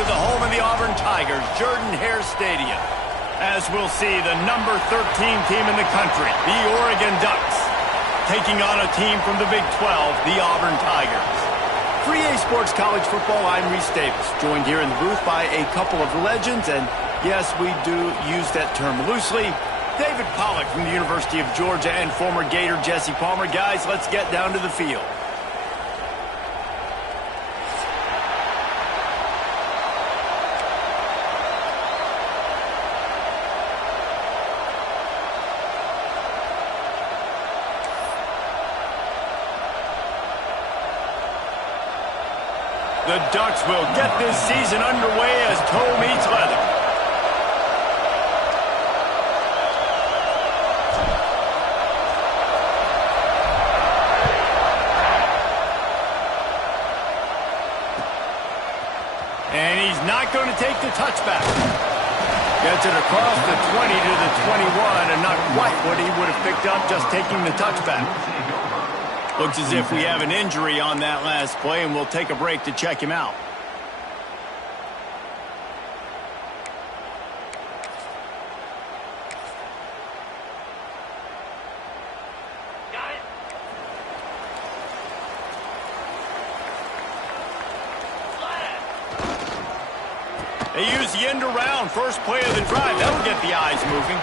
to the home of the Auburn Tigers, Jordan-Hare Stadium, as we'll see the number 13 team in the country, the Oregon Ducks, taking on a team from the Big 12, the Auburn Tigers. For EA Sports College Football, I'm Reese Davis, joined here in the booth by a couple of legends, and yes, we do use that term loosely. David Pollack from the University of Georgia and former Gator Jesse Palmer. Guys, let's get down to the field. The Ducks will get this season underway as toe meets leather. And he's not going to take the touchback. Gets it across the 20 to the 21, and not quite what he would have picked up just taking the touchback. Looks as if we have an injury on that last play, and we'll take a break to check him out. They use the end around, first play of the drive. That'll get the eyes moving.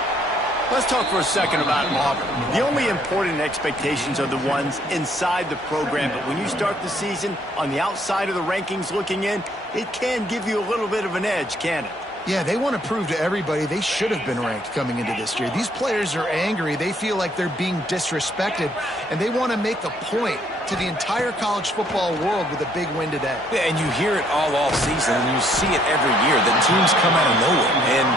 Let's talk for a second about Auburn. The only important expectations are the ones inside the program, but when you start the season on the outside of the rankings looking in, it can give you a little bit of an edge, can it? Yeah, they want to prove to everybody they should have been ranked coming into this year. These players are angry. They feel like they're being disrespected, and they want to make a point to the entire college football world with a big win today. Yeah, and you hear it all off season, and you see it every year. The teams come out of nowhere, and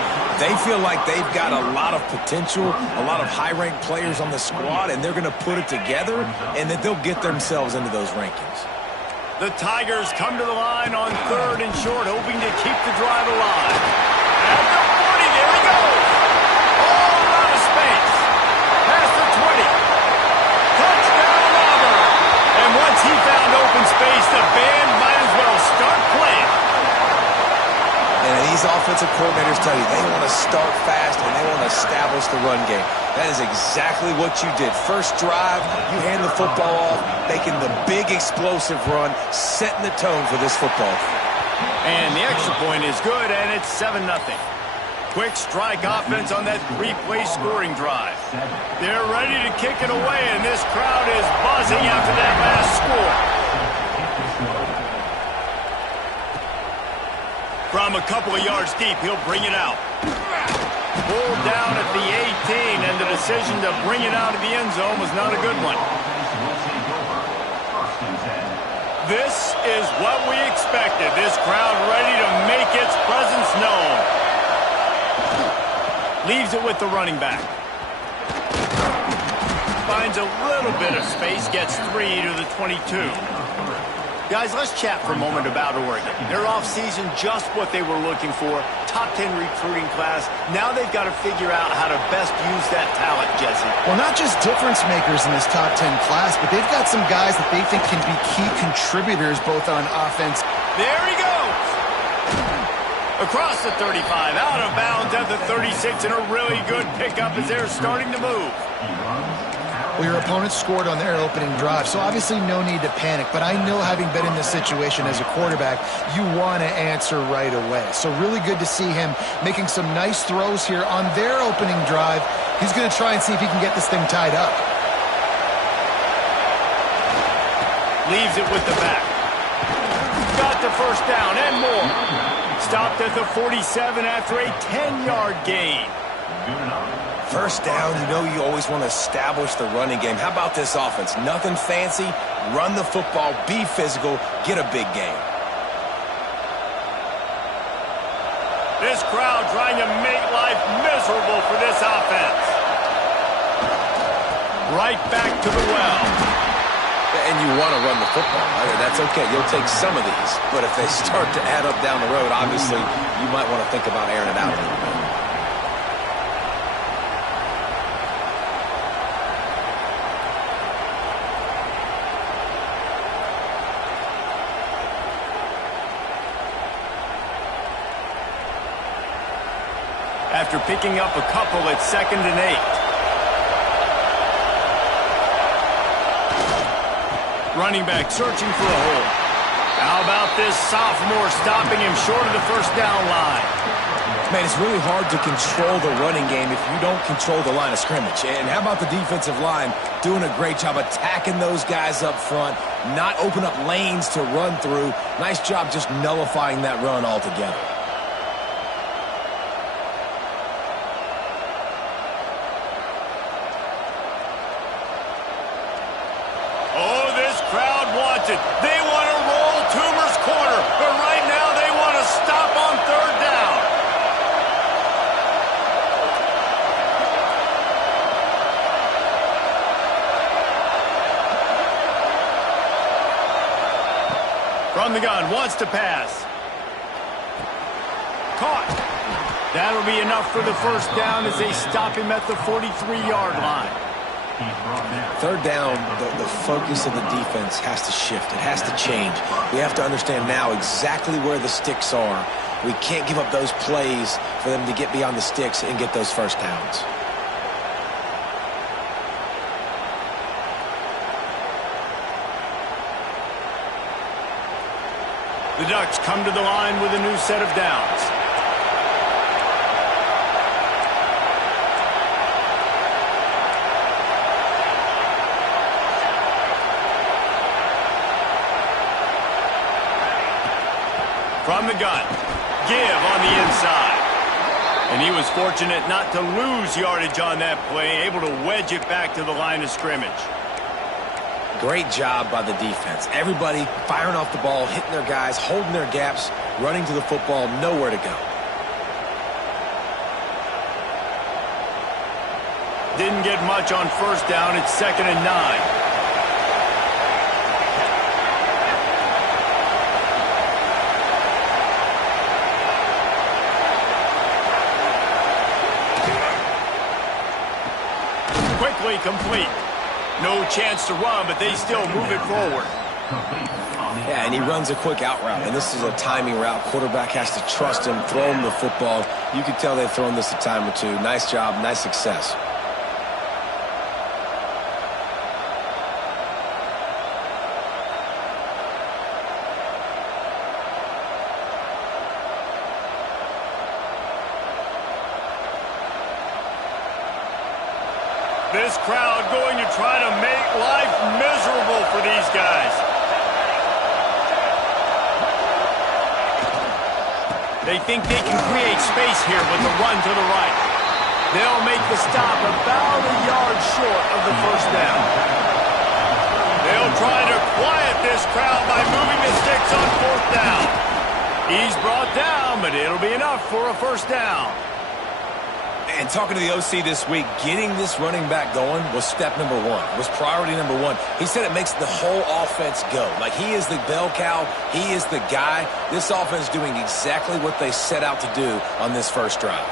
they feel like they've got a lot of potential, a lot of high-ranked players on the squad, and they're going to put it together, and that they'll get themselves into those rankings. The Tigers come to the line on 3rd and short, hoping to keep the drive alive. At the 40, there he goes. All out of space. Past the 20. Touchdown, Auburn. And once he found open space, the band might as well start playing. And these offensive coordinators tell you they want to start fast and they want to establish the run game. That is exactly what you did. First drive, you hand the football off, making the big explosive run, setting the tone for this football game. And the extra point is good, and it's 7-0. Quick strike offense on that 3-play scoring drive. They're ready to kick it away, and this crowd is buzzing after that last score. From a couple of yards deep, he'll bring it out. Pulled down at the 18, and the decision to bring it out of the end zone was not a good one. This is what we expected. This crowd ready to make its presence known. Leaves it with the running back. Finds a little bit of space, gets 3 to the 22. Guys, let's chat for a moment about Oregon. Their offseason, just what they were looking for. Top 10 recruiting class. Now they've got to figure out how to best use that talent, Jesse. Well, not just difference makers in this top 10 class, but they've got some guys that they think can be key contributors both on offense. There he goes. Across the 35, out of bounds at the 36, and a really good pickup as they're starting to move. Well, your opponent scored on their opening drive, so obviously no need to panic. But I know, having been in this situation as a quarterback, you want to answer right away. So really good to see him making some nice throws here on their opening drive. He's going to try and see if he can get this thing tied up. Leaves it with the back. Got the first down and more. Stopped at the 47 after a 10-yard gain. First down, you know you always want to establish the running game. How about this offense? Nothing fancy. Run the football, be physical, get a big gain. This crowd trying to make life miserable for this offense. Right back to the well. And you want to run the football. That's okay. You'll take some of these. But if they start to add up down the road, obviously, you might want to think about airing it out a little bit. after picking up a couple at 2nd and 8. Running back searching for a hole. How about this sophomore stopping him short of the first down line? Man, it's really hard to control the running game if you don't control the line of scrimmage. And how about the defensive line doing a great job attacking those guys up front, not open up lanes to run through. Nice job just nullifying that run altogether. Oh, this crowd wants it. They want to roll Toomer's corner, but right now they want to stop on 3rd down. From the gun, wants to pass. Caught. That'll be enough for the first down as they stop him at the 43-yard line. 3rd down, the focus of the defense has to shift. It has to change. We have to understand now exactly where the sticks are. We can't give up those plays for them to get beyond the sticks and get those first downs. The Ducks come to the line with a new set of downs. From the gun, give on the inside. And he was fortunate not to lose yardage on that play, able to wedge it back to the line of scrimmage. Great job by the defense. Everybody firing off the ball, hitting their guys, holding their gaps, running to the football, nowhere to go. Didn't get much on first down. It's 2nd and 9. Quickly complete. No chance to run, but they still move it forward. Yeah, and he runs a quick out route, and this is a timing route. Quarterback has to trust him, throw him the football. You can tell they've thrown this a time or two. Nice job, nice success. This crowd going to try to make life miserable for these guys. They think they can create space here with the run to the right. They'll make the stop about a yard short of the first down. They'll try to quiet this crowd by moving the sticks on 4th down. He's brought down, but it'll be enough for a first down. And talking to the OC this week, getting this running back going was step number 1, was priority number 1. He said it makes the whole offense go. Like, he is the bell cow, he is the guy. This offense doing exactly what they set out to do on this first drive.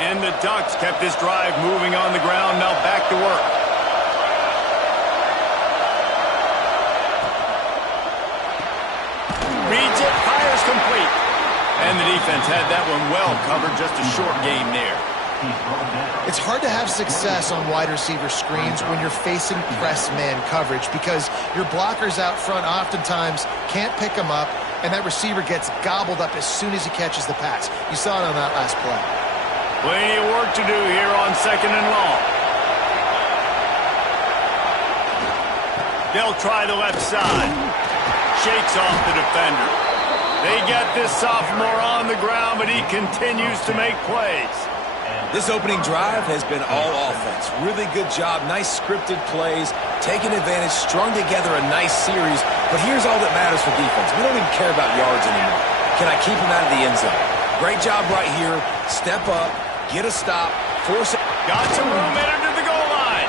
And the Ducks kept this drive moving on the ground. Now back to work. Reads it, fires complete. And the defense had that one well covered. Just a short gain there. It's hard to have success on wide receiver screens when you're facing press man coverage because your blockers out front oftentimes can't pick them up, and that receiver gets gobbled up as soon as he catches the pass. You saw it on that last play. Plenty of work to do here on 2nd and long. They'll try the left side. Shakes off the defender. They get this sophomore on the ground, but he continues to make plays. This opening drive has been all offense. Really good job. Nice scripted plays. Taking advantage. Strung together a nice series. But here's all that matters for defense. We don't even care about yards anymore. Can I keep him out of the end zone? Great job right here. Step up. Get a stop, force it. Got some room headed to the goal line.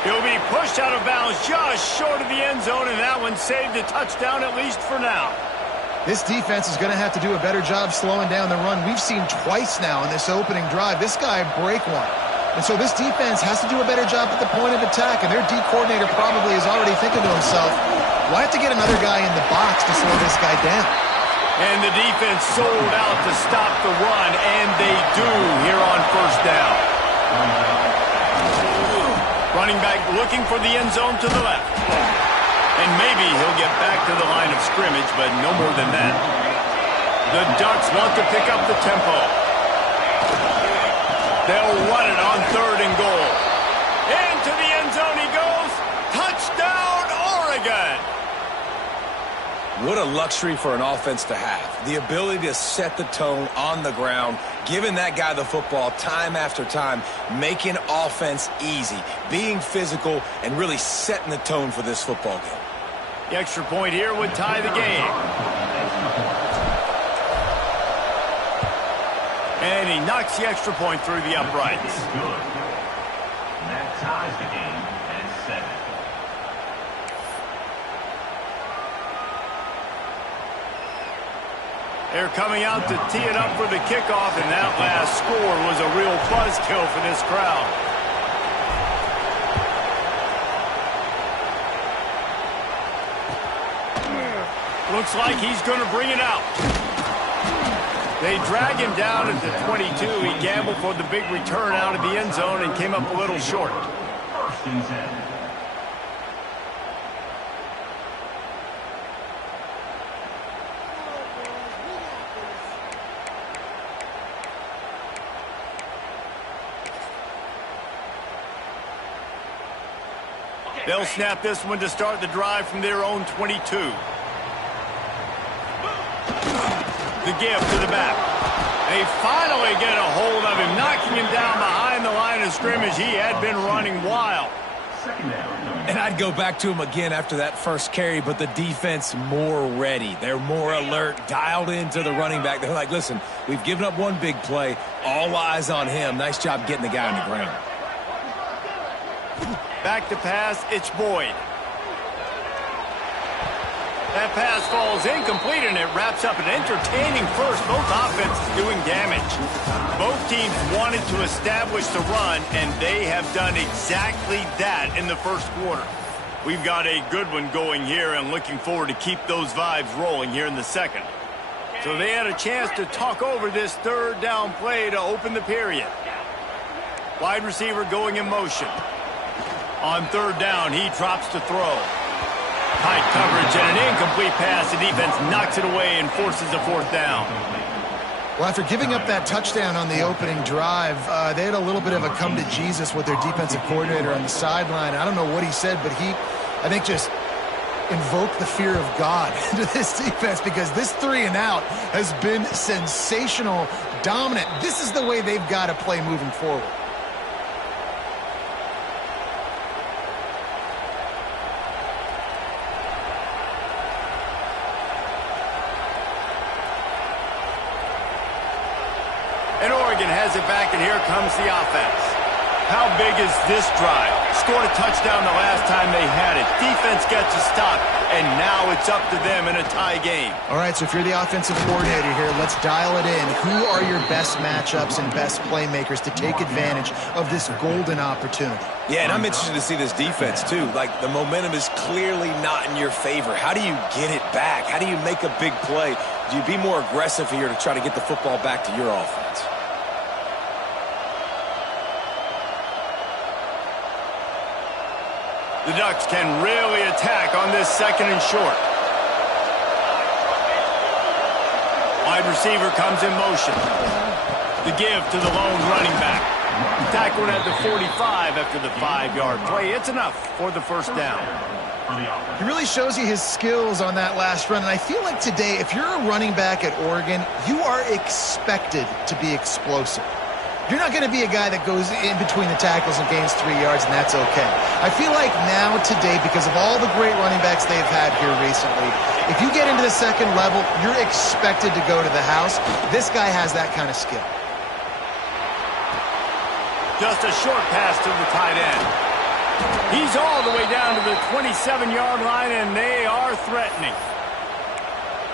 He'll be pushed out of bounds just short of the end zone, and that one saved a touchdown at least for now. This defense is going to have to do a better job slowing down the run. We've seen twice now in this opening drive. This guy break one. And so this defense has to do a better job at the point of attack, and their D coordinator probably is already thinking to himself, well, I have to get another guy in the box to slow this guy down. And the defense sold out to stop the run, and they do here on first down. Running back looking for the end zone to the left. And maybe he'll get back to the line of scrimmage, but no more than that. The Ducks want to pick up the tempo. They'll run it on 3rd and goal. Into the end zone he goes. Touchdown, Oregon! What a luxury for an offense to have. The ability to set the tone on the ground, giving that guy the football time after time, making offense easy, being physical, and really setting the tone for this football game. The extra point here would tie the game. And he knocks the extra point through the uprights. That ties the game at 7. They're coming out to tee it up for the kickoff, and that last score was a real buzzkill for this crowd. Looks like he's going to bring it out. They drag him down at the 22. He gambled for the big return out of the end zone and came up a little short. 1st and 10. They'll snap this one to start the drive from their own 22. The give to the back. They finally get a hold of him, knocking him down behind the line of scrimmage. He had been running wild. And I'd go back to him again after that first carry, but the defense more ready. They're more alert, dialed into the running back. They're like, listen, we've given up one big play. All eyes on him. Nice job getting the guy on the ground. Back to pass, it's Boyd. That pass falls incomplete, and it wraps up an entertaining first. Both offenses doing damage. Both teams wanted to establish the run, and they have done exactly that in the first quarter. We've got a good one going here, and looking forward to keep those vibes rolling here in the second. So they had a chance to talk over this 3rd down play to open the period. Wide receiver going in motion. On 3rd down, he drops to throw. Tight coverage and an incomplete pass. The defense knocks it away and forces a 4th down. Well, after giving up that touchdown on the opening drive, they had a little bit of a come to Jesus with their defensive coordinator on the sideline. I don't know what he said, but he, I think, just invoked the fear of God into this defense, because this 3 and out has been sensational, dominant. This is the way they've got to play moving forward. And Oregon has it back, and here comes the offense. How big is this drive? Scored a touchdown the last time they had it. Defense gets a stop, and now it's up to them in a tie game. All right, so if you're the offensive coordinator here, let's dial it in. Who are your best matchups and best playmakers to take advantage of this golden opportunity? Yeah, and I'm interested to see this defense, too. Like, the momentum is clearly not in your favor. How do you get it back? How do you make a big play? Do you be more aggressive here to try to get the football back to your offense? The Ducks can really attack on this 2nd and short. Wide receiver comes in motion. The give to the lone running back. Tackled at the 45 after the 5-yard play. It's enough for the 1st down. He really shows you his skills on that last run. And I feel like today, if you're a running back at Oregon, you are expected to be explosive. You're not going to be a guy that goes in between the tackles and gains 3 yards, and that's okay. I feel like now, today, because of all the great running backs they've had here recently, if you get into the 2nd level, you're expected to go to the house. This guy has that kind of skill. Just a short pass to the tight end. He's all the way down to the 27-yard line, and they are threatening.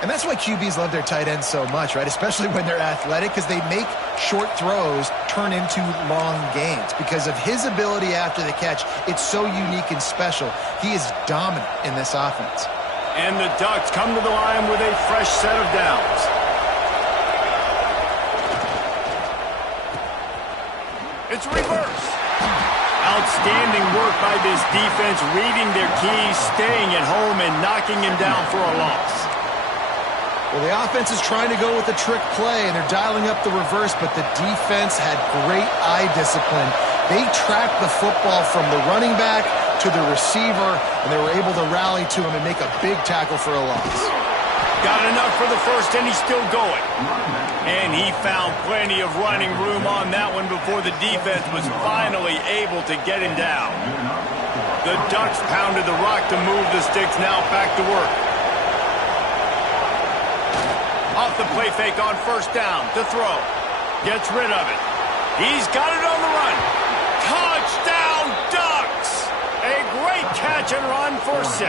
And that's why QBs love their tight ends so much, right? Especially when they're athletic, because they make short throws turn into long gains. Because of his ability after the catch, it's so unique and special. He is dominant in this offense. And the Ducks come to the line with a fresh set of downs. It's reverse. Outstanding work by this defense, reading their keys, staying at home, and knocking him down for a loss. Well, the offense is trying to go with a trick play, and they're dialing up the reverse, but the defense had great eye discipline. They tracked the football from the running back to the receiver, and they were able to rally to him and make a big tackle for a loss. Got enough for the first, and he's still going. And he found plenty of running room on that one before the defense was finally able to get him down. The Ducks pounded the rock to move the sticks, now back to work. Off the play fake on first down to throw. Gets rid of it. He's got it on the run. Touchdown, Ducks! A great catch and run for 6.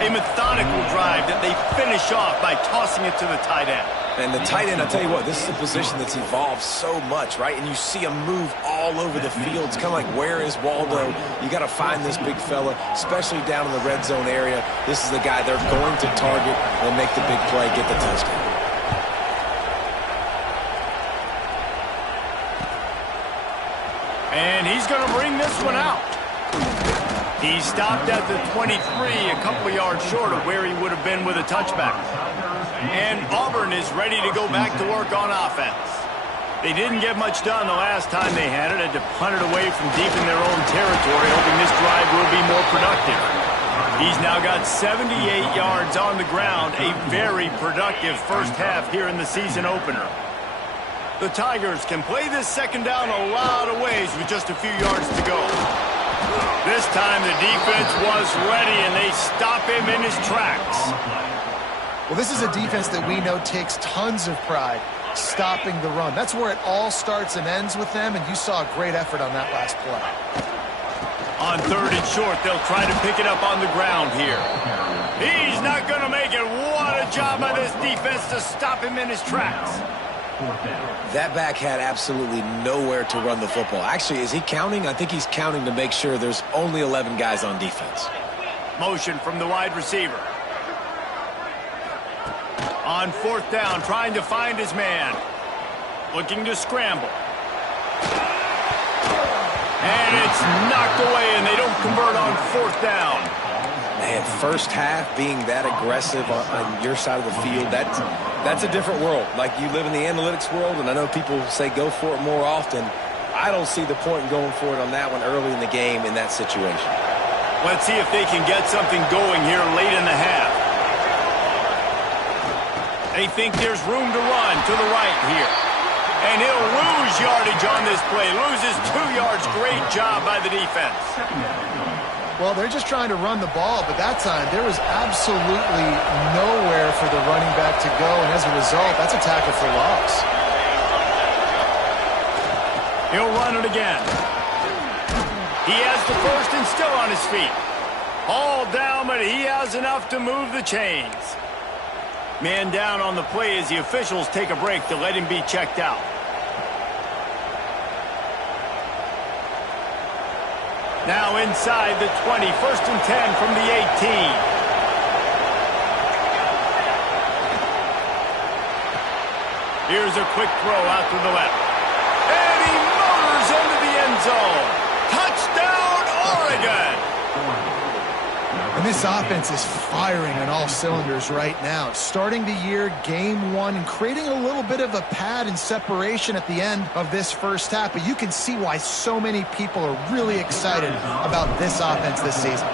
A methodical drive that they finish off by tossing it to the tight end. And the tight end, I'll tell you what, this is a position that's evolved so much, right? And you see him move all over the field. It's kind of like, where is Waldo? You got to find this big fella, especially down in the red zone area. This is the guy they're going to target and make the big play, get the touchdown. And he's going to bring this one out. He stopped at the 23, a couple of yards short of where he would have been with a touchback. And Auburn is ready to go back to work on offense. They didn't get much done the last time they had it. Had to punt it away from deep in their own territory, hoping this drive will be more productive. He's now got 78 yards on the ground, a very productive first half here in the season opener. The Tigers can play this second down a lot of ways with just a few yards to go. This time the defense was ready, and they stop him in his tracks. Well, this is a defense that we know takes tons of pride stopping the run. That's where it all starts and ends with them, and you saw a great effort on that last play. On 3rd and short, they'll try to pick it up on the ground here. He's not going to make it. What a job by this defense to stop him in his tracks. That back had absolutely nowhere to run the football. Actually, is he counting? I think he's counting to make sure there's only 11 guys on defense. Motion from the wide receiver. On 4th down, trying to find his man. Looking to scramble. And it's knocked away, and they don't convert on 4th down. Man, first half being that aggressive on your side of the field, that's a different world. Like, you live in the analytics world, and I know people say go for it more often. I don't see the point in going for it on that one early in the game in that situation. Let's see if they can get something going here late in the half. They think there's room to run to the right here. And he'll lose yardage on this play. Loses 2 yards. Great job by the defense. Well, they're just trying to run the ball, but that time there was absolutely nowhere for the running back to go, and as a result, that's a tackle for loss. He'll run it again. He has the first and still on his feet. All down, but he has enough to move the chains. Man down on the play as the officials take a break to let him be checked out. Now inside the 20, 1st and 10 from the 18. Here's a quick throw out to the left. And he motors into the end zone. Touchdown, Oregon! And this offense is firing on all cylinders right now. Starting the year, game 1, and creating a little bit of a pad and separation at the end of this first half. But you can see why so many people are really excited about this offense this season.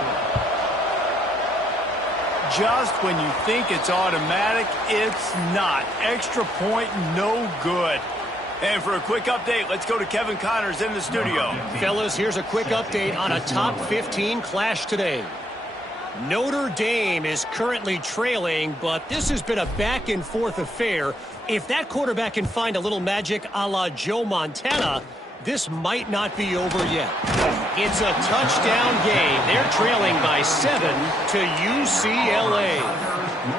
Just when you think it's automatic, it's not. Extra point, no good. And for a quick update, let's go to Kevin Connors in the studio. Fellas, here's a quick update on a top 15 clash today. Notre Dame is currently trailing, but this has been a back-and-forth affair. If that quarterback can find a little magic a la Joe Montana, this might not be over yet. It's a touchdown game. They're trailing by 7 to UCLA.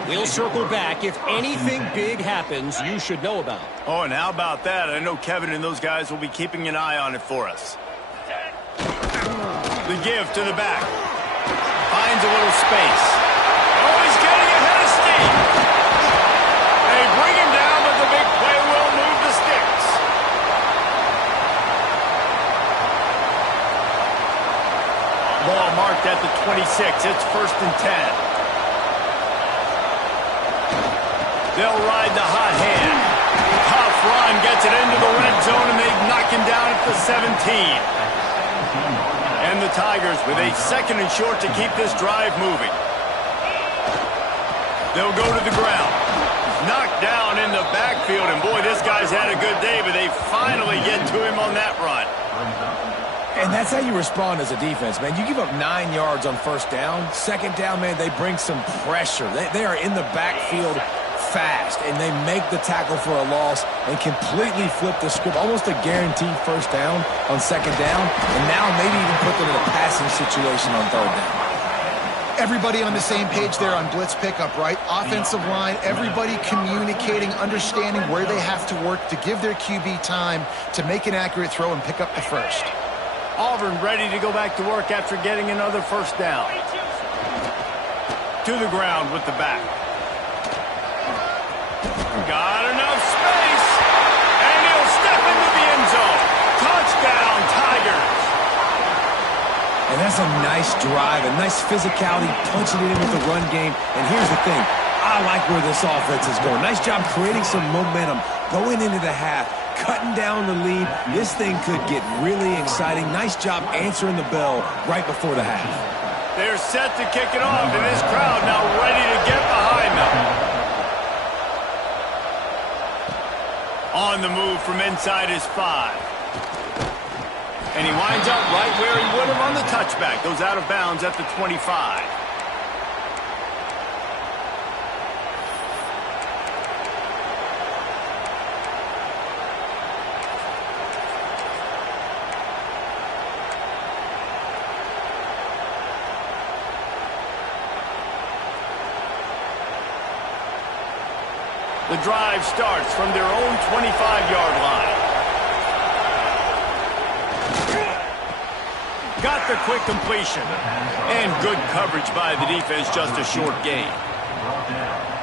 We'll circle back. If anything big happens, you should know about. Oh, and how about that? I know Kevin and those guys will be keeping an eye on it for us. The give to the back. Finds a little space. Oh, he's getting ahead of steam. They bring him down, but the big play will move the sticks. Ball marked at the 26. It's 1st and 10. They'll ride the hot hand. Tough run gets it into the red zone, and they knock him down at the 17. And the Tigers with a 2nd and short to keep this drive moving. They'll go to the ground. Knocked down in the backfield, and boy, this guy's had a good day, but they finally get to him on that run. And that's how you respond as a defense, man. You give up 9 yards on 1st down. 2nd down, man, they bring some pressure. They are in the backfield fast, and they make the tackle for a loss and completely flip the script. Almost a guaranteed 1st down on 2nd down, and now maybe even put them in a passing situation on 3rd down. Everybody on the same page there on blitz pickup, right? Offensive line, everybody communicating, understanding where they have to work to give their QB time to make an accurate throw and pick up the 1st. Auburn ready to go back to work after getting another 1st down. To the ground with the back. Got enough space, and he'll step into the end zone. Touchdown, Tigers. And that's a nice drive, a nice physicality, punching it in with the run game. And here's the thing, I like where this offense is going. Nice job creating some momentum, going into the half, cutting down the lead. This thing could get really exciting. Nice job answering the bell right before the half. They're set to kick it off, and this crowd now ready to get behind them. On the move from inside his 5. And he winds up right where he would have on the touchback. Goes out of bounds at the 25. The drive starts from their own 25-yard line. Got the quick completion. And good coverage by the defense, just a short gain.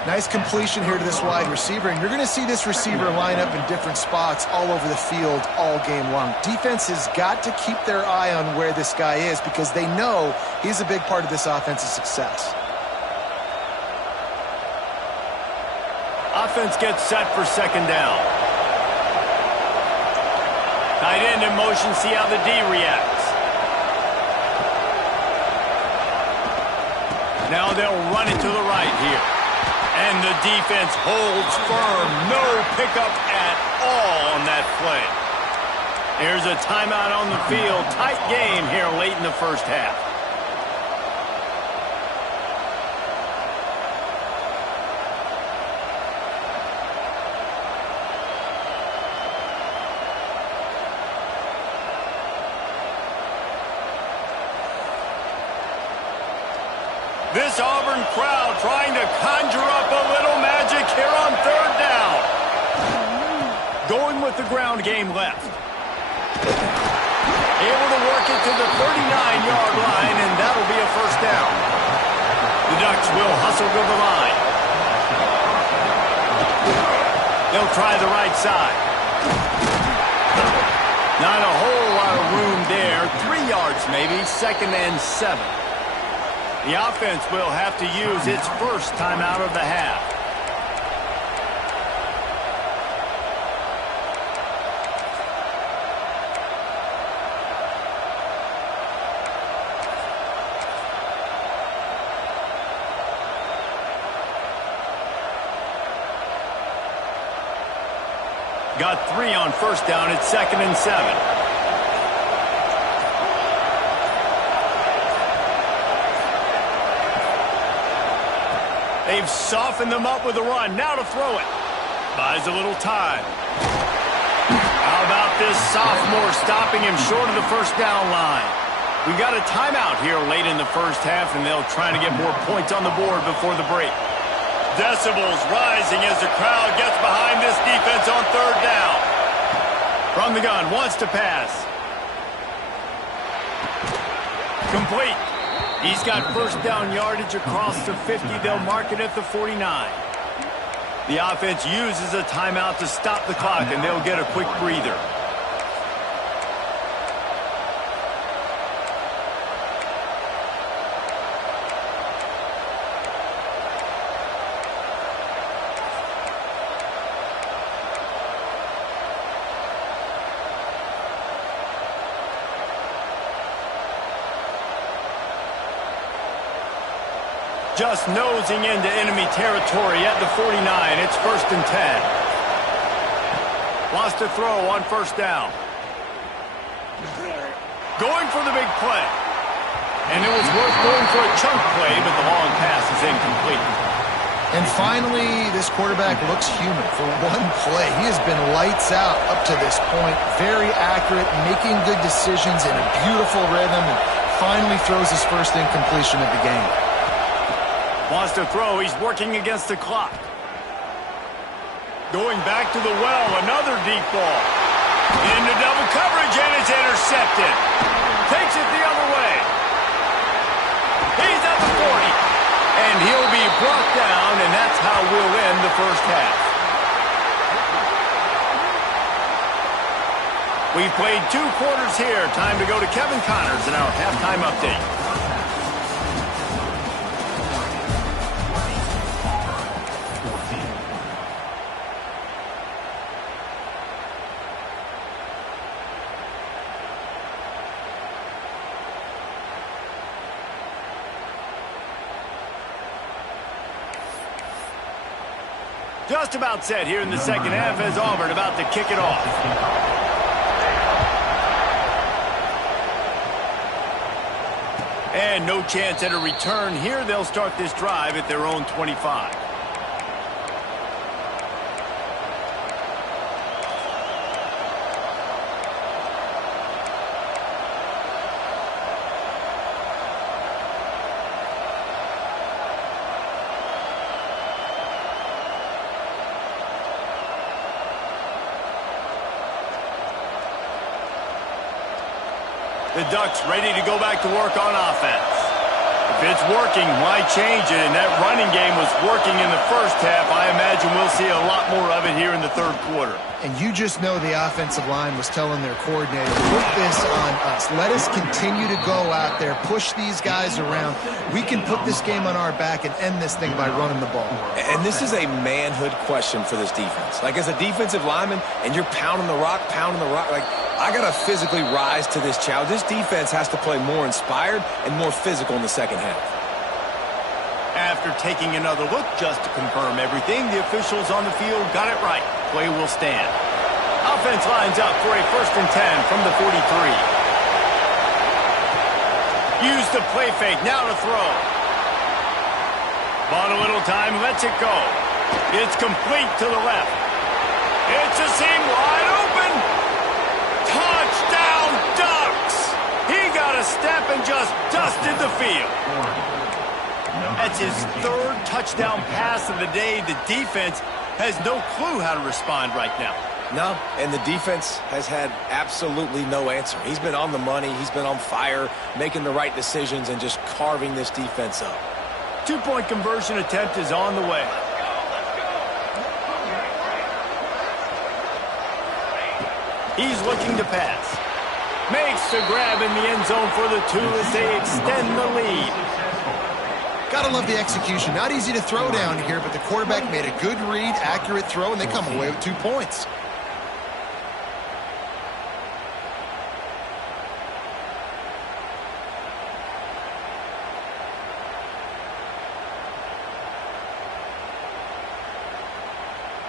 Nice completion here to this wide receiver, and you're going to see this receiver line up in different spots all over the field all game long. Defense has got to keep their eye on where this guy is because they know he's a big part of this offense's success. Offense gets set for 2nd down. Tight end in motion, see how the D reacts. Now they'll run it to the right here. And the defense holds firm. No pickup at all on that play. Here's a timeout on the field. Tight game here late in the 1st half. This Auburn crowd trying to conjure up a little magic here on 3rd down. Going with the ground game left. Able to work it to the 39-yard line, and that'll be a 1st down. The Ducks will hustle to the line. They'll try the right side. Not a whole lot of room there. 3 yards maybe, 2nd and 7. The offense will have to use its 1st timeout of the half. Got 3 on 1st down. It's 2nd and 7. They've softened them up with a run. Now to throw it. Buys a little time. How about this sophomore stopping him short of the 1st down line? We've got a timeout here late in the first half, and they'll try to get more points on the board before the break. Decibels rising as the crowd gets behind this defense on third down. From the gun, wants to pass. Complete. He's got first down yardage across the 50. They'll mark it at the 49. The offense uses a timeout to stop the clock, and they'll get a quick breather. Just nosing into enemy territory at the 49. It's first and 10. Wants to throw on first down. Going for the big play. And it was worth going for a chunk play, but the long pass is incomplete. And finally, this quarterback looks human for one play. He has been lights out up to this point. Very accurate, making good decisions in a beautiful rhythm, and finally throws his first incompletion of the game. Wants to throw. He's working against the clock. Going back to the well. Another deep ball. Into double coverage, and it's intercepted. Takes it the other way. He's at the 40. And he'll be brought down, and that's how we'll end the first half. We've played 2 quarters here. Time to go to Kevin Connors in our halftime update. Just about set here in the second half as Auburn about to kick it off. And no chance at a return here. They'll start this drive at their own 25. The Ducks ready to go back to work on offense. If it's working, why change it? And that running game was working in the first half. I imagine we'll see a lot more of it here in the third quarter. And you just know the offensive line was telling their coordinator, put this on us. Let us continue to go out there, push these guys around. We can put this game on our back and end this thing by running the ball. And this is a manhood question for this defense. Like, as a defensive lineman, and you're pounding the rock, like, I got to physically rise to this challenge. This defense has to play more inspired and more physical in the second half. After taking another look just to confirm everything, the officials on the field got it right. Play will stand. Offense lines up for a first and 10 from the 43. Use the play fake, now to throw. Bought a little time, lets it go. It's complete to the left. It's a seam wide open. Touchdown, Ducks! He got a step and just dusted the field. That's his 3rd touchdown pass of the day. The defense has no clue how to respond right now. No, and the defense has had absolutely no answer. He's been on the money. He's been on fire, making the right decisions and just carving this defense up. 2-point conversion attempt is on the way. He's looking to pass. Makes the grab in the end zone for the 2 as they extend the lead. Gotta love the execution. Not easy to throw down here, but the quarterback made a good read, accurate throw, and they come away with 2 points.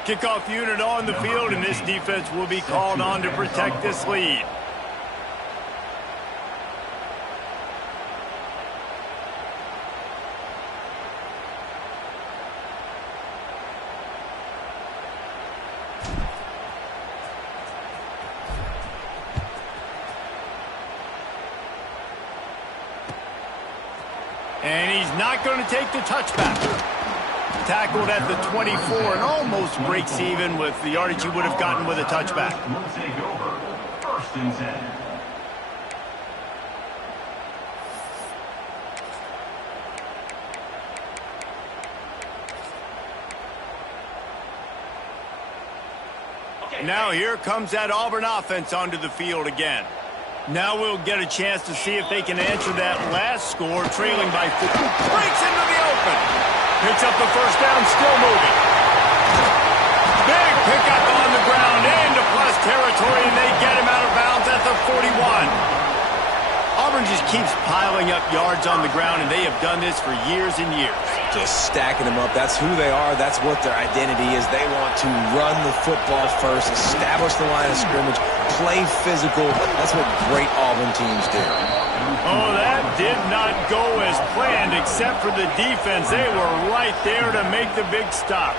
Kickoff unit on the field, and this defense will be called on to protect this lead. he's not going to take the touchback. Tackled at the 24 and almost breaks even with the yardage he would have gotten with a touchback. Will take over. 1st and 10. Now here comes that Auburn offense onto the field again. Now we'll get a chance to see if they can answer that last score, trailing by 4. Breaks into the open. Picks up the first down, still moving. Big pickup on the ground into plus territory, and they get him out of bounds at the 41. Auburn just keeps piling up yards on the ground, and they have done this for years and years. Just stacking them up. That's who they are. That's what their identity is. They want to run the football first, establish the line of scrimmage, play physical. That's what great Auburn teams do. Oh, that did not go as planned, except for the defense. They were right there to make the big stop.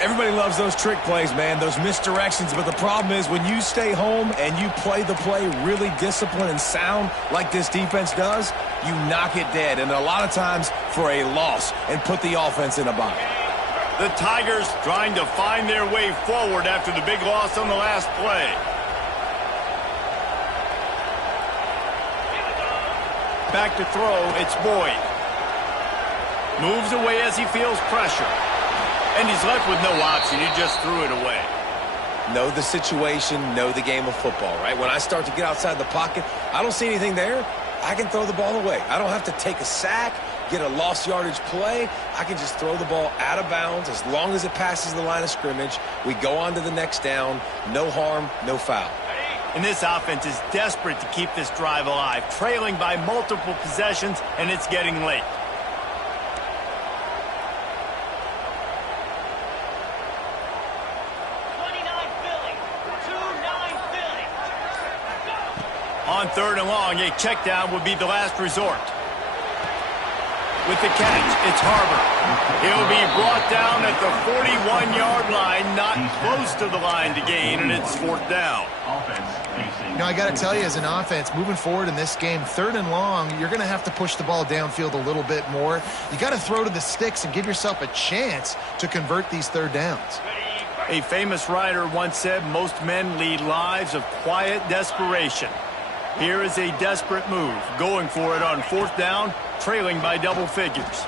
Everybody loves those trick plays, man, those misdirections. But the problem is when you stay home and you play the play really disciplined and sound like this defense does, you knock it dead. And a lot of times for a loss and put the offense in a bind. The Tigers trying to find their way forward after the big loss on the last play. Back to throw, it's Boyd. Moves away as he feels pressure. And he's left with no option. He just threw it away. Know the situation, know the game of football, right? When I start to get outside the pocket, I don't see anything there. I can throw the ball away. I don't have to take a sack, get a lost yardage play. I can just throw the ball out of bounds as long as it passes the line of scrimmage. We go on to the next down. No harm, no foul. And this offense is desperate to keep this drive alive, trailing by multiple possessions, and it's getting late. On 3rd and long, a check down would be the last resort. With the catch, it's Harbor. He'll be brought down at the 41-yard line, not close to the line to gain, and it's 4th down. You know, I got to tell you, as an offense, moving forward in this game, 3rd and long, you're going to have to push the ball downfield a little bit more. You got to throw to the sticks and give yourself a chance to convert these 3rd downs. A famous writer once said, most men lead lives of quiet desperation. Here is a desperate move, going for it on 4th down, trailing by double figures.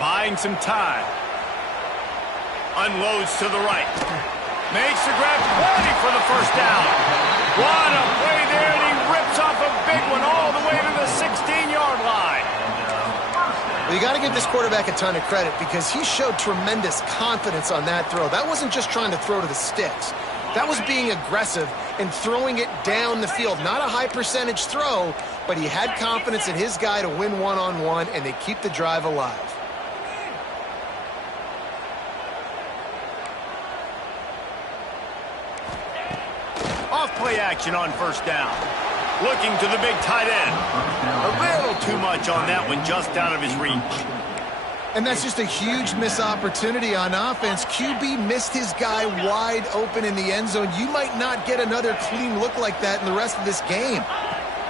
Buying some time. Unloads to the right. Makes the grab, plenty for the first down. What a play there, and he rips off a big one all the way to the 16-yard line. Well, you got to give this quarterback a ton of credit because he showed tremendous confidence on that throw. That wasn't just trying to throw to the sticks. That was being aggressive and throwing it down the field. Not a high percentage throw, but he had confidence in his guy to win one-on-one, and they keep the drive alive. Off-play action on 1st down. Looking to the big tight end. A little too much on that one, just out of his reach. And that's just a huge missed opportunity on offense. QB missed his guy wide open in the end zone. You might not get another clean look like that in the rest of this game.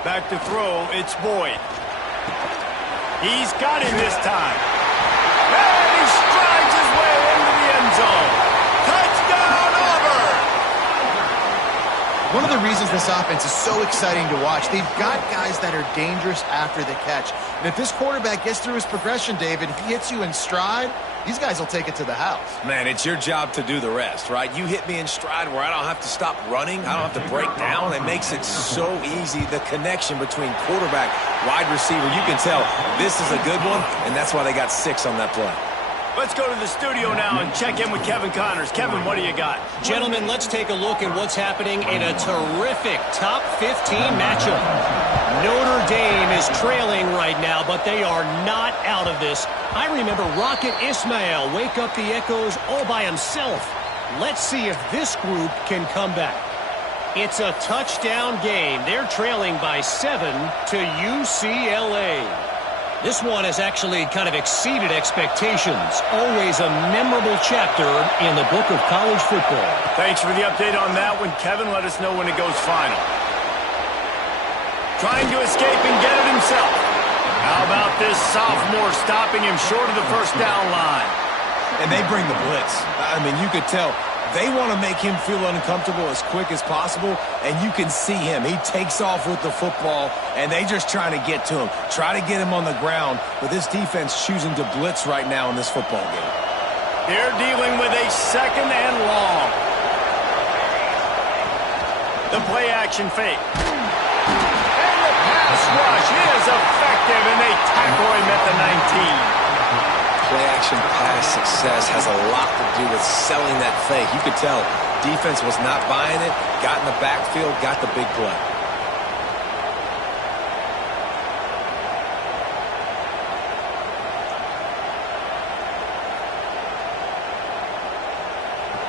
Back to throw, it's Boyd. He's got him this time. And he strides his way into the end zone. Touchdown, Auburn! One of the reasons this offense is so exciting to watch, they've got guys that are dangerous after the catch. And if this quarterback gets through his progression, David, if he hits you in stride, these guys will take it to the house. Man, it's your job to do the rest, right? You hit me in stride where I don't have to stop running. I don't have to break down. It makes it so easy, the connection between quarterback, wide receiver. You can tell this is a good one, and that's why they got 6 on that play. Let's go to the studio now and check in with Kevin Connors. Kevin, what do you got? Gentlemen, let's take a look at what's happening in a terrific top 15 matchup. Notre Dame is trailing right now, but they are not out of this. I remember Rocket Ismail wake up the echoes all by himself. Let's see if this group can come back. It's a touchdown game. They're trailing by 7 to UCLA. This one has actually kind of exceeded expectations. Always a memorable chapter in the book of college football. Thanks for the update on that one, Kevin. Let us know when it goes final. Trying to escape and get it himself. How about this sophomore stopping him short of the first down line? And they bring the blitz. I mean, you could tell they want to make him feel uncomfortable as quick as possible, and you can see him. He takes off with the football, and they just trying to get to him, try to get him on the ground, but this defense choosing to blitz right now in this football game. They're dealing with a second and long. The play action fake. And the pass rush is effective, and they tackle him at the 19. Play-action pass success has a lot to do with selling that fake. You could tell defense was not buying it, got in the backfield, got the big play.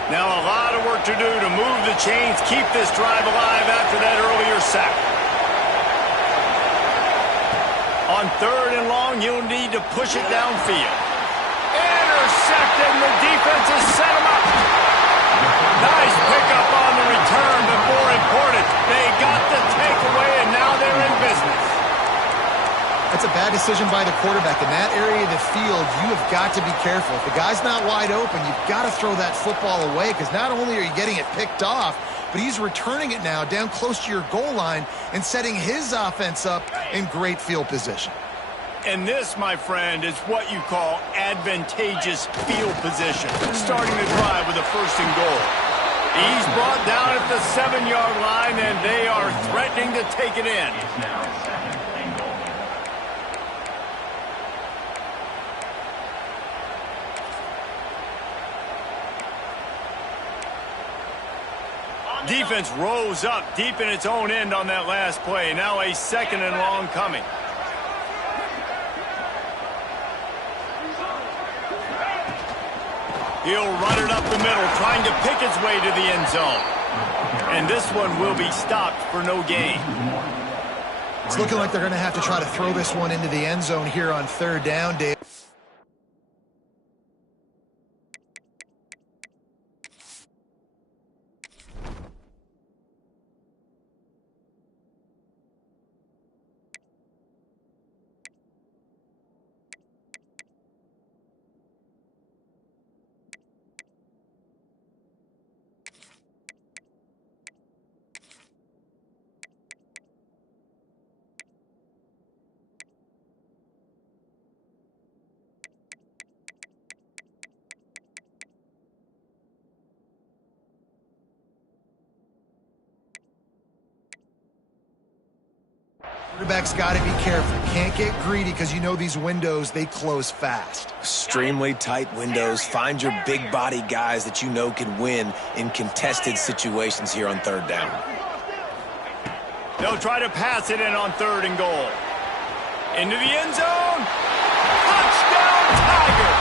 Now a lot of work to do to move the chains, keep this drive alive after that earlier sack. On third and long, you'll need to push it downfield. Intercepted, and the defense has set him up. Nice pickup on the return, but more important, they got the takeaway, and now they're in business. That's a bad decision by the quarterback. In that area of the field, you have got to be careful. If the guy's not wide open, you've got to throw that football away, because not only are you getting it picked off, but he's returning it now down close to your goal line and setting his offense up in great field position. And this, my friend, is what you call advantageous field position. Starting the drive with a first and goal. He's brought down at the 7-yard line, and they are threatening to take it in. Defense rose up deep in its own end on that last play. Now a second and long coming. He'll run it up the middle, trying to pick its way to the end zone. And this one will be stopped for no gain. It's looking like they're going to have to try to throw this one into the end zone here on third down, Dave. Quarterback's got to be careful. Can't get greedy because you know these windows, they close fast. Extremely tight windows. Find your big body guys that you know can win in contested situations here on third down. They'll try to pass it in on third and goal. Into the end zone. Touchdown, Tigers!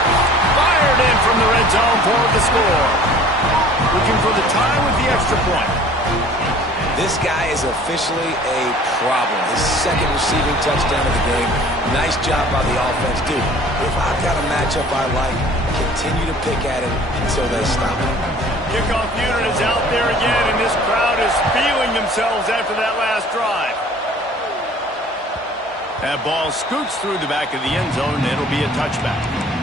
Fired in from the red zone for the score. Looking for the tie with the extra point. This guy is officially a problem. His second receiving touchdown of the game. Nice job by the offense. Dude, if I've got a matchup I like, continue to pick at it until they stop it. Kickoff unit is out there again, and this crowd is feeling themselves after that last drive. That ball scoots through the back of the end zone, and it'll be a touchback.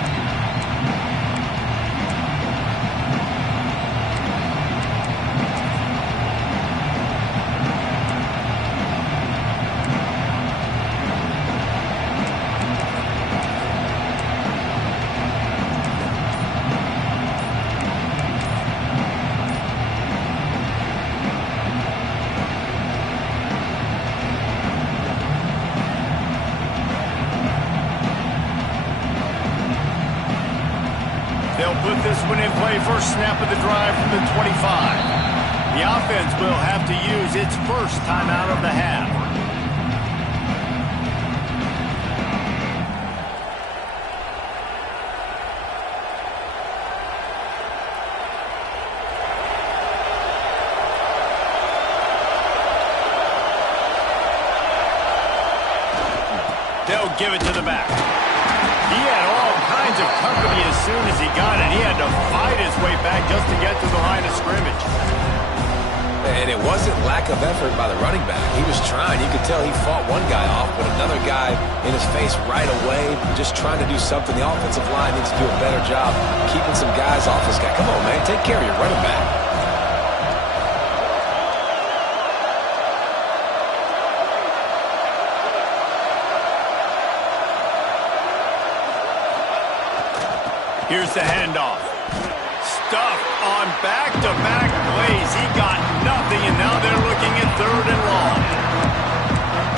They'll put this one in play, first snap of the drive from the 25. The offense will have to use its first timeout of the half. They'll give it to the back. He had all kinds of company as soon as he got it. He had to fight his way back just to get to the line of scrimmage. And it wasn't lack of effort by the running back. He was trying. You could tell he fought one guy off, but another guy in his face right away, just trying to do something. The offensive line needs to do a better job keeping some guys off this guy. Come on, man. Take care of your running back. Here's the handoff. Stuffed on back-to-back plays. He got nothing, and now they're looking at 3rd and long.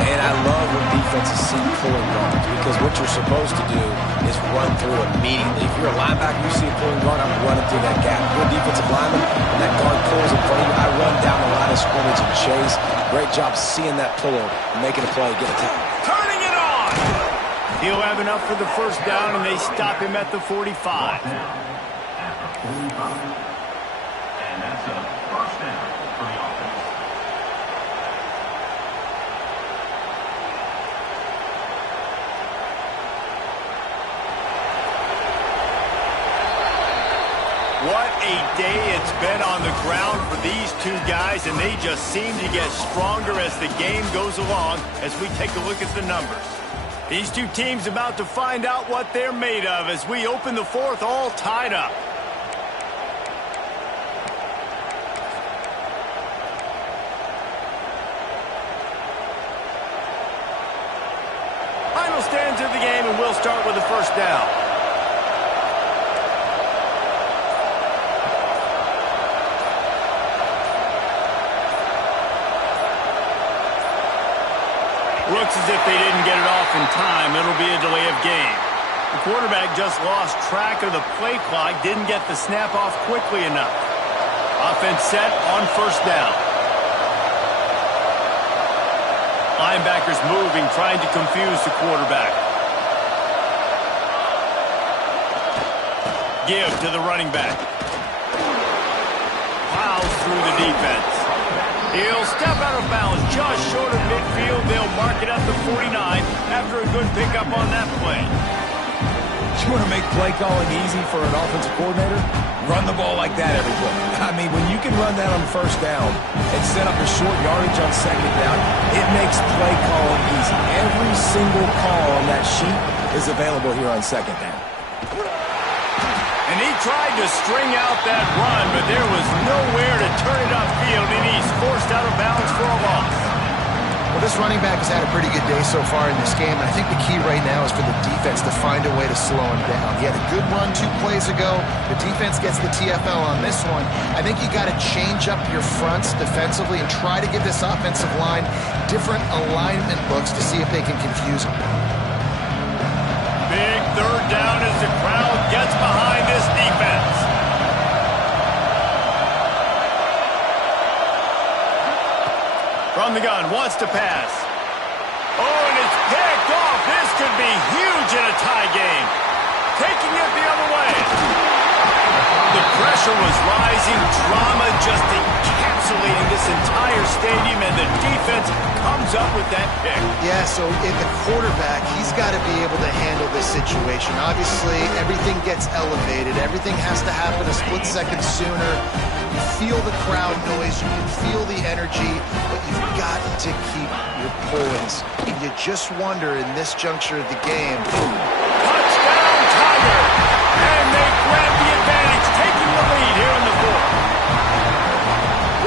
And I love when defenses see pulling guards, because what you're supposed to do is run through immediately. If you're a linebacker, you see a pulling guard, I'm running through that gap. If you're a defensive lineman, and that guard pulls in front of you, I run down the line of scrimmage and chase. Great job seeing that pullover, making a play, get a tackle. Turning it on! He'll have enough for the first down, and they stop him at the 45. And that's a first down for the offense. What a day it's been on the ground for these two guys, and they just seem to get stronger as the game goes along as we take a look at the numbers. These two teams about to find out what they're made of as we open the 4th all tied up. Final stands of the game, and we'll start with the first down. Looks as if they didn't get it off in time. It'll be a delay of game. The quarterback just lost track of the play clock, didn't get the snap off quickly enough. Offense set on first down. Linebackers moving, trying to confuse the quarterback. Give to the running back. Plows through the defense. He'll step out of bounds just short of midfield. They'll mark it at the 49 after a good pickup on that play. You want to make play calling easy for an offensive coordinator? Run the ball like that every play. I mean, when you can run that on first down and set up a short yardage on second down, it makes play calling easy. Every single call on that sheet is available here on second down. And he tried to string out that run, but there was nowhere to turn it upfield, and he's forced out of bounds for a loss. Well, this running back has had a pretty good day so far in this game, and I think the key right now is for the defense to find a way to slow him down. He had a good run 2 plays ago. The defense gets the TFL on this one. I think you got to change up your fronts defensively and try to give this offensive line different alignment looks to see if they can confuse him. Big 3rd down as the crowd gets behind this defense. From the gun, wants to pass. Oh, and it's picked off. This could be huge in a tie game. Taking it the other way. The pressure was rising. Drama just encapsulating this entire stadium, and the defense comes up with that pick. Yeah, so in the quarterback, he's got to be able to handle this situation. Obviously, everything gets elevated. Everything has to happen a split second sooner. You feel the crowd noise. You can feel the energy, but you've got to keep your poise. And you just wonder in this juncture of the game. Touchdown, Tiger! And they grab the advantage, taking the lead here in the 4th.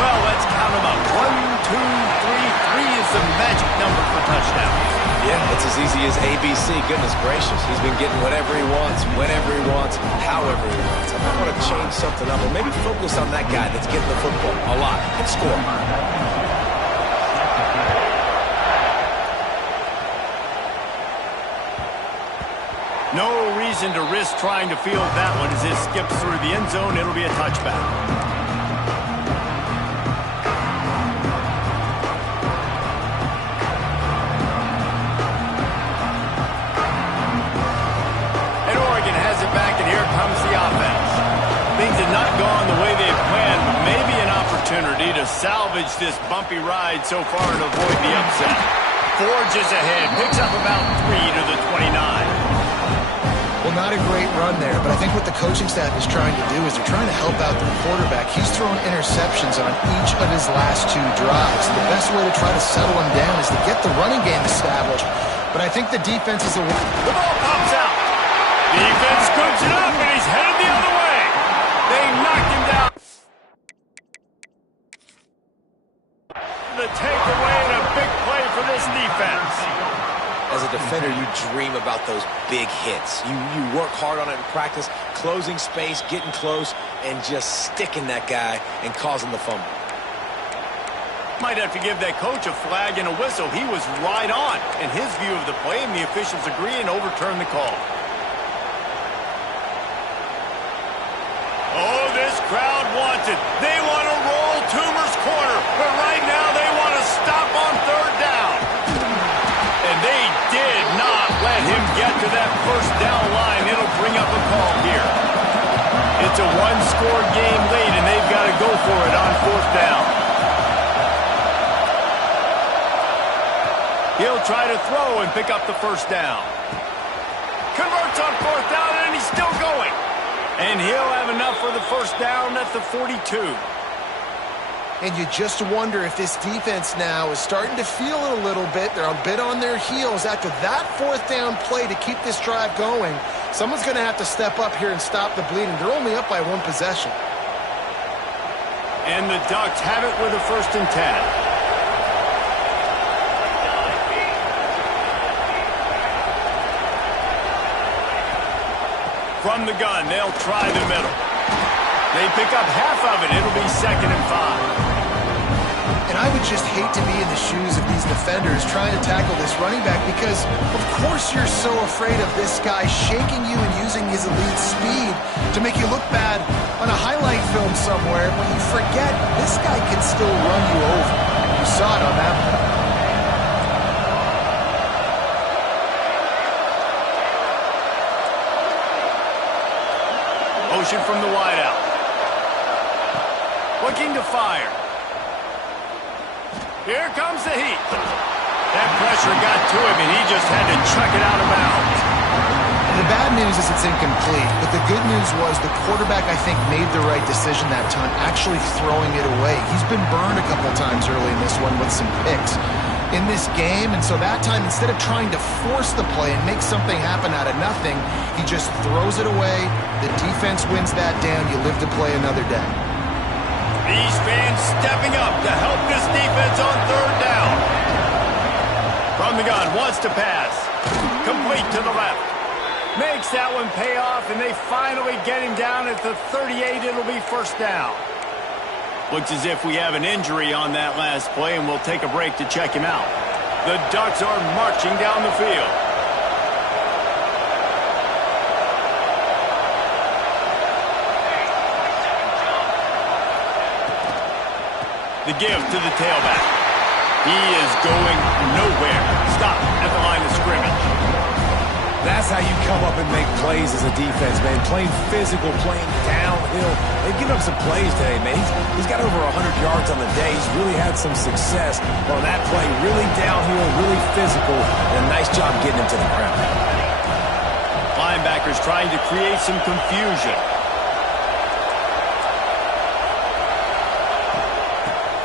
Well, let's count them up. 1, 2, 3. 3 is the magic number for touchdowns. Yeah, it's as easy as ABC. Goodness gracious. He's been getting whatever he wants, whenever he wants, however he wants. I might want to change something up or maybe focus on that guy that's getting the football a lot and score. No reason to risk trying to field that one as it skips through the end zone. It'll be a touchback. And Oregon has it back, and here comes the offense. Things have not gone the way they planned, but maybe an opportunity to salvage this bumpy ride so far and avoid the upset. Forges ahead, picks up about 3 to the 29. Well, not a great run there, but I think what the coaching staff is trying to do is they're trying to help out the quarterback. He's thrown interceptions on each of his last 2 drives. And the best way to try to settle him down is to get the running game established. But I think the defense is The ball pops out. Defense scoops it up, and he's headed the other way. They knocked him down. The takeaway and a big play for this defense. As a defender, you dream about those big hits. You work hard on it in practice, closing space, getting close, and just sticking that guy and causing the fumble. Might have to give that coach a flag and a whistle. He was right on in his view of the play, and the officials agree and overturn the call. Oh, this crowd wants it. They want to roll Toomer's corner, but right now they want to stop on 3rd down. And they did not let him get to that 1st down line. It'll bring up a call here. It's a 1-score game late, and they've got to go for it on 4th down. He'll try to throw and pick up the 1st down. Converts on 4th down, and he's still going. And he'll have enough for the 1st down at the 42. And you just wonder if this defense now is starting to feel it a little bit. They're a bit on their heels after that 4th down play to keep this drive going. Someone's going to have to step up here and stop the bleeding. They're only up by 1 possession. And the Ducks have it with a 1st and 10. From the gun, they'll try the middle. They pick up half of it. It'll be 2nd and 5. And I would just hate to be in the shoes of these defenders trying to tackle this running back because, of course, you're so afraid of this guy shaking you and using his elite speed to make you look bad on a highlight film somewhere when you forget this guy can still run you over. You saw it on that one. Motion from the wideout. Looking to fire. Here comes the heat. That pressure got to him, and he just had to chuck it out of bounds. The bad news is it's incomplete, but the good news was the quarterback, I think, made the right decision that time, actually throwing it away. He's been burned a couple times early in this one with some picks in this game, and so that time, instead of trying to force the play and make something happen out of nothing, he just throws it away. The defense wins that down. You live to play another day. These fans stepping up to help this defense on 3rd down. From the gun, wants to pass. Complete to the left. Makes that one pay off, and they finally get him down at the 38. It'll be 1st down. Looks as if we have an injury on that last play, and we'll take a break to check him out. The Ducks are marching down the field. The give to the tailback. He is going nowhere. Stop at the line of scrimmage. That's how you come up and make plays as a defense, man. Playing physical, playing downhill. They've given up some plays today, man. He's got over 100 yards on the day. He's really had some success on that play. Really downhill, really physical, and a nice job getting him to the ground. Linebackers trying to create some confusion.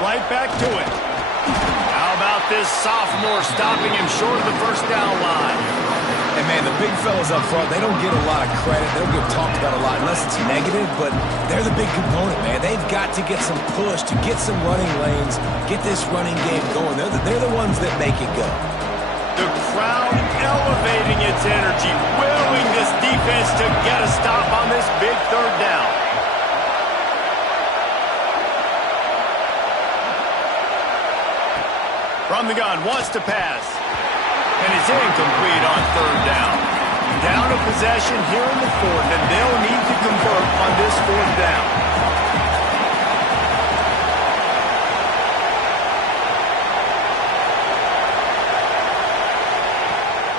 Right back to it. How about this sophomore stopping him short of the 1st down line? And, man, the big fellas up front, they don't get a lot of credit. They don't get talked about a lot unless it's negative, but they're the big component, man. They've got to get some push to get some running lanes, get this running game going. They're the ones that make it go. The crowd elevating its energy, willing this defense to get a stop on this big 3rd down. From the gun, wants to pass. And it's incomplete on 3rd down. Down a possession here in the 4th, and they'll need to convert on this 4th down.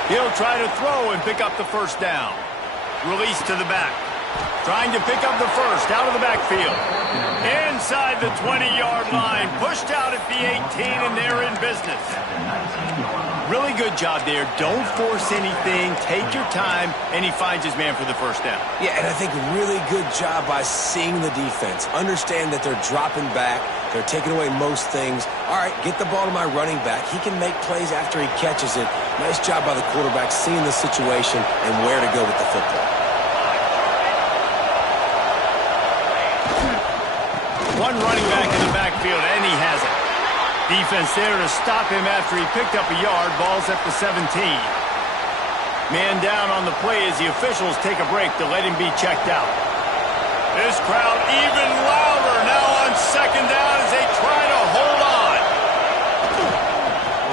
He'll try to throw and pick up the 1st down. Release to the back. Trying to pick up the first out of the backfield. Inside the 20-yard line. Pushed out at the 18, and they're in business. Really good job there. Don't force anything. Take your time, and he finds his man for the first down. Yeah, and I think really good job by seeing the defense. Understand that they're dropping back. They're taking away most things. All right, get the ball to my running back. He can make plays after he catches it. Nice job by the quarterback seeing the situation and where to go with the football. One running back in the backfield, and he has it. Defense there to stop him after he picked up a yard. Ball's at the 17. Man down on the play as the officials take a break to let him be checked out. This crowd even louder now on second down as they try to hold on.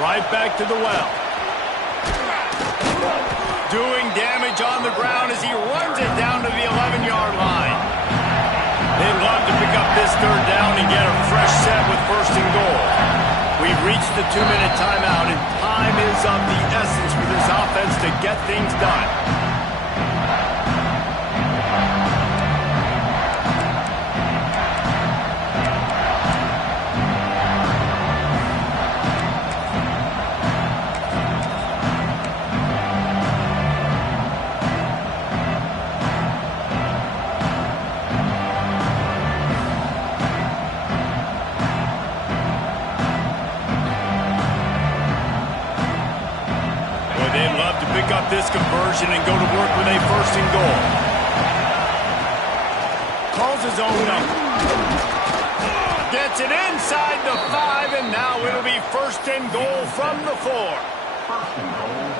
Right back to the well. Doing damage on the ground as he runs it down to the 11-yard line. They'd love to pick up this third down and get a fresh set with first and goal. We've reached the 2-minute timeout, and time is of the essence for this offense to get things done. Pick up this conversion and go to work with a first and goal. Calls his own number. Gets it inside the 5, and now it'll be first and goal from the 4.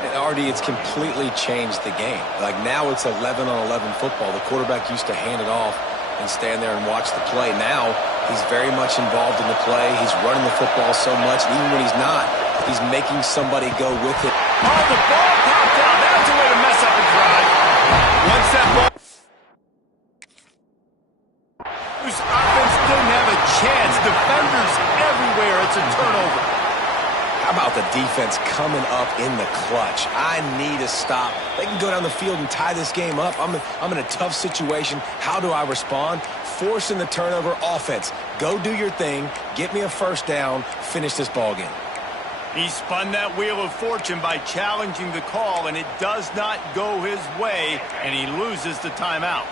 And Artie, it's completely changed the game. Like now it's 11-on-11 football. The quarterback used to hand it off and stand there and watch the play. Now he's very much involved in the play. He's running the football so much, and even when he's not, he's making somebody go with it. Oh, the ball popped out. That's a way to mess up a drive. Once that ball... Whose offense didn't have a chance. Defenders everywhere. It's a turnover. How about the defense coming up in the clutch? I need a stop. They can go down the field and tie this game up. I'm in a tough situation. How do I respond? Forcing the turnover. Offense. Go do your thing. Get me a first down. Finish this ball game. He spun that wheel of fortune by challenging the call, and it does not go his way, and he loses the timeout.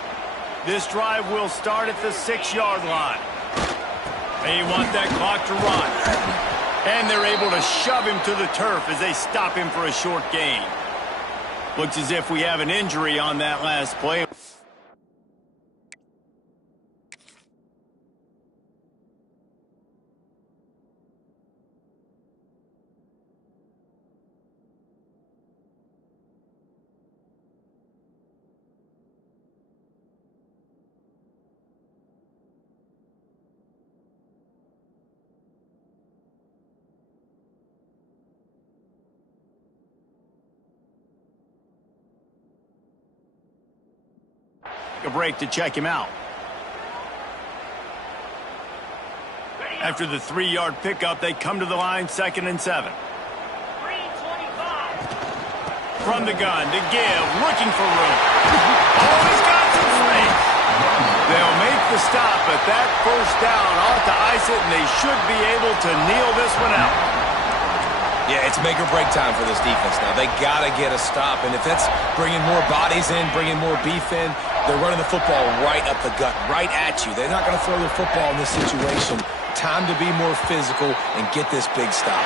This drive will start at the 6-yard line. They want that clock to run. And they're able to shove him to the turf as they stop him for a short gain. Looks as if we have an injury on that last play. A break to check him out. After the 3-yard pickup, they come to the line, 2nd and 7. From the gun to give, looking for room. Oh, he's got some space. They'll make the stop, but that first down ought to ice it, and they should be able to kneel this one out. Yeah, it's make or break time for this defense now. They got to get a stop, and if that's bringing more bodies in, bringing more beef in, they're running the football right up the gut, right at you. They're not going to throw the football in this situation. Time to be more physical and get this big stop.